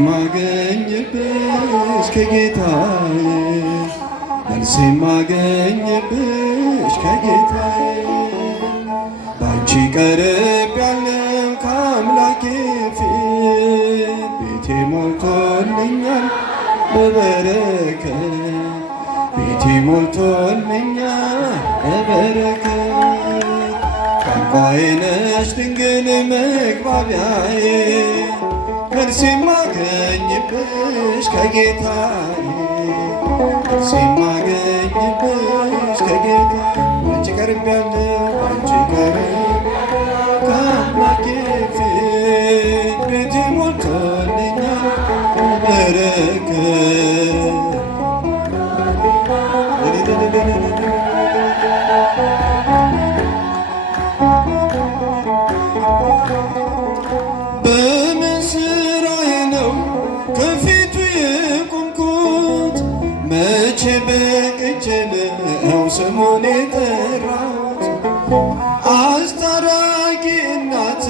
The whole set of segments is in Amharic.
ማገኝብሽ ከጌታዬ መልስ ማገኝብሽ ከጌታዬ ባንቺ ቀርብ ያለው ከአምላኬ ፊት ቤቴ ሞልቶልኛል በበረከት ቤቴ ሞልቶልኛል በበረከት ቋንቋዬ ነሽ ድንግል መግባቢያዬ መልስ ማገኝብሽ ከጌታዬ መልስ ማገኝብሽ ከጌታዬ አንቺ ቀርቤያለሁ አንቺ ቀርብ ከአምላኬ ፊት ቤቴ ሞልቶልኛል በበረከት በቅቼ ነው ስሙን የጠራሁት አስታራቂ እናት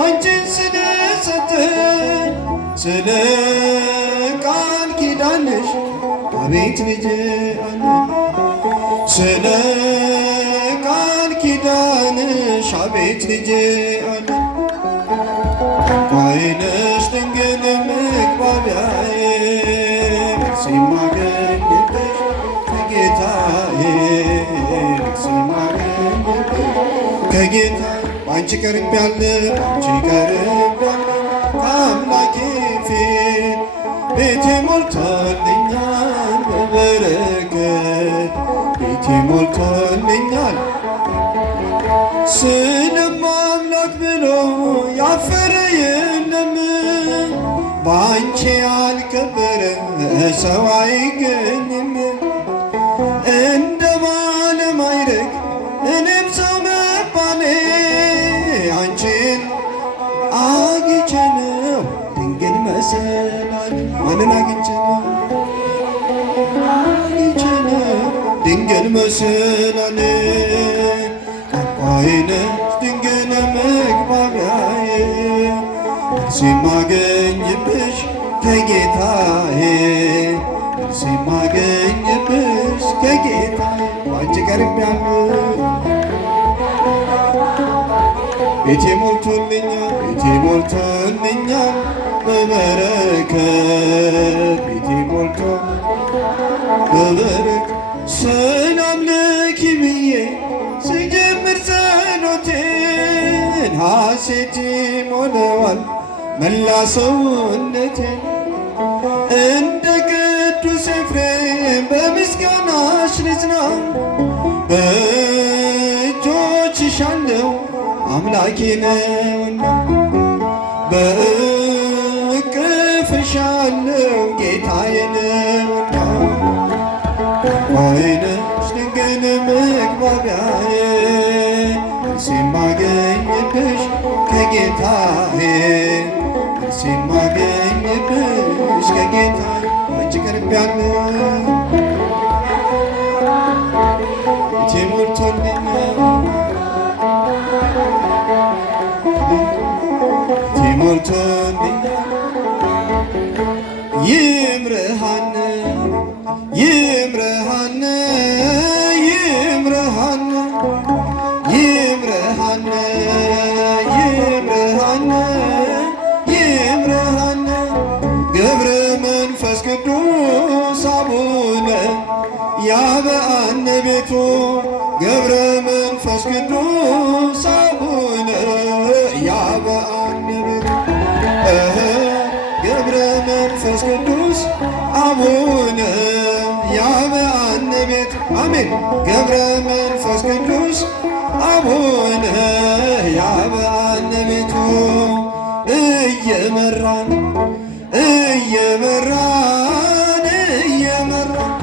አንቺን ስለሰጠኝ ስለ ቃል ኪዳንሽ አቤት ልጄ አለ ስለ ቃል ኪዳንሽ አቤት ልጄ አለ ቋንቋዬ ነሽ ድንግል መግባቢያዬ መልስ ማገኝብሽ ከጌታዬ መልስ ማገኝብሽ ከጌታዬ ባንቺ ቀርቤያለሁ ባንቺ ቀርቤያለሁ ከአምላኬ ፊት ቤቴ ሞልቶልኛል በበረከት ቤቴ ሞልቶልኛል ስለማምላክ ብሎ ያፈረ የለም ባንቺ ያልከበረ ሰው አይገኝም እንደ ባለማዕረግ እኔም ሰው መባሌ አንቺን አግኝቼ ነው ድንግል መሰላል ማንን አግኝቼ ነው አግኝቼ ነው ድንግል መሰላል ቋንቋዬ ነሽ ድንግል መግባቢያዬ መልስ ማገኝብሽ ከጌታዬ መልስ ማገኝብሽ ከጌታዬ ባንቺ ቀርቤያለሁ ቤቴ ሞልቶልኛል ቤቴ ሞልቶልኛል በበረከት ቤቴ ሞልቶ በበረከት ሰላም ለኪ ብዬ ስጀምር ጸሎቴን ሐሴት ሞላዋል መላ ሰውነቴን እንደ ቅዱስ ኤፍሬም በምስጋናሽ ልጽና በእጆችሽ አለው አምላኬ ነውና በእቅፍሽ አለው ጌታዬ ነውና ቋንቋዬ ነሽ ድንግል መግባቢያዬ መልስ ማገኝብሽ ከጌታዬ መልስ ማገኝብሽ ከጌታዬ አንቺ ቀርቤያለሁ ቤቴ ሞልቶልኛል ቤቴ ሞልቶልኛል ይምርሃነ ይምርሃነ ይምርሃነ ይምርሃነ ይምርሃነ ይምርሃነ ገብረ መንፈስ ቅዱስ አቡነ ያበአነ ቤቱ ገብረ መንፈስ ቅዱስ አቡነ ያበአነ ቤቱ ገብረ መንፈስ ቅዱስ አቡነ ያበአነ ቤቱ አሜን ገብረ መንፈስ ቅዱስ አቡነ ያበአነ ቤቱ እየመራን እየመራን እየመራን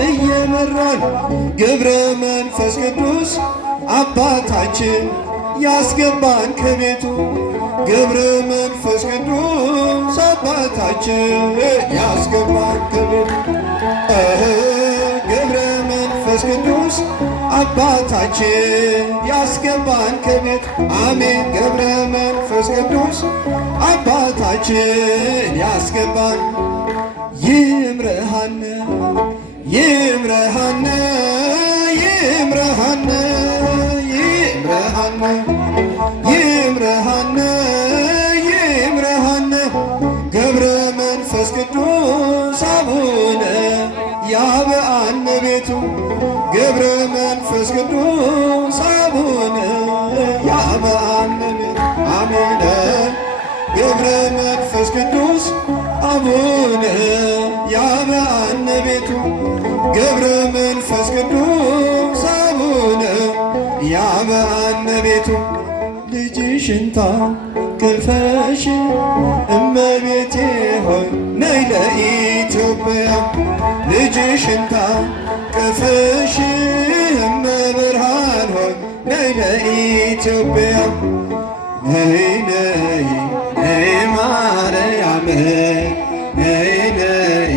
እየመራን ገብረ መንፈስ ቅዱስ አባታችን ያስገባን ከቤቱ ገብረ መንፈስ ቅዱስ አባታችን ያስገባን ከቤቱ ገብረ መንፈስ ቅዱስ አባታችን ያስገባን ከቤት አሜን። ገብረ መንፈስ ቅዱስ አባታችን ያስገባን ይምረሃነ ይምረሃነ ይምረሃነ ይምረሃነ ይምረሃነ ይምረሃነ ገብረ መንፈስ ቅዱስ አቡነ ያብአነ ቤቱ ገብረ መንፈስ ቅዱስ አቡነ ያብአነ ቤቱ አሜን። ገብረ መንፈስ ቅዱስ አቡነ ያብአነ ቤቱ ገብረ መንፈስ ቅዱስ አቡነ ያብአነ ቤቱ ልጅሽን ታቅፈሽ እመቤቴ ሆይ ነይ ለኢትዮጵያ ልጅሽን ታቅፈሽ እመብርሃን ሆይ ነይ ለኢትዮጵያ ነይ ነይ ነይ ማርያም ነይ ነይ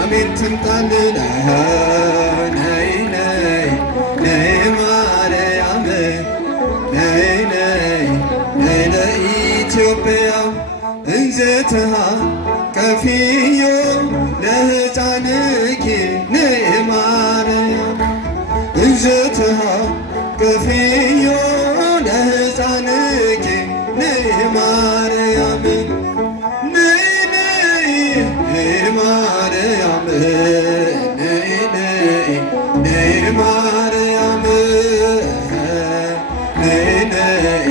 አሜን ትምጣልን ነይ ነይ ነይ ማርያም ነይ ነይ ነይ ለኢትዮጵያ እንዘ ተሃቀፊዮ ለሕፃንኪ ነይ ማርያም እንዘ ተሃቀፊዮ ለሕፃንኪ ነይ ማርያም ነይ ነይ ነይ ማርያም ነይ ነይ ነይ ማርያም ነይ ነይ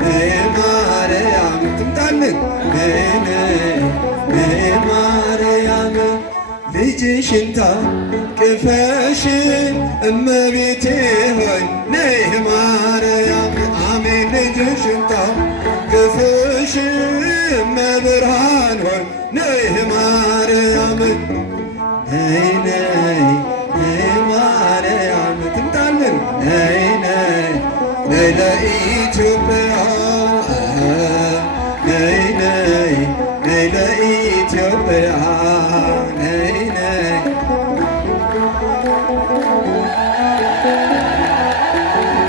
ነይ ማርያም ትምጣልን ነይ ነይ ነይ ማርያም ልጅሽን ታቅፈሽ እመቤቴ ሆይ ነይ ማርያም አሜን ልጅሽን ታቅፈሽ እመብርሃን ሆይ ነይ ማርያም ነይ ነይ ነይ ማርያም ትምጣልን ነይ ነይ ነይ ለኢትዮጵያ ነይ ነይ ነይ ለኢትዮጵያ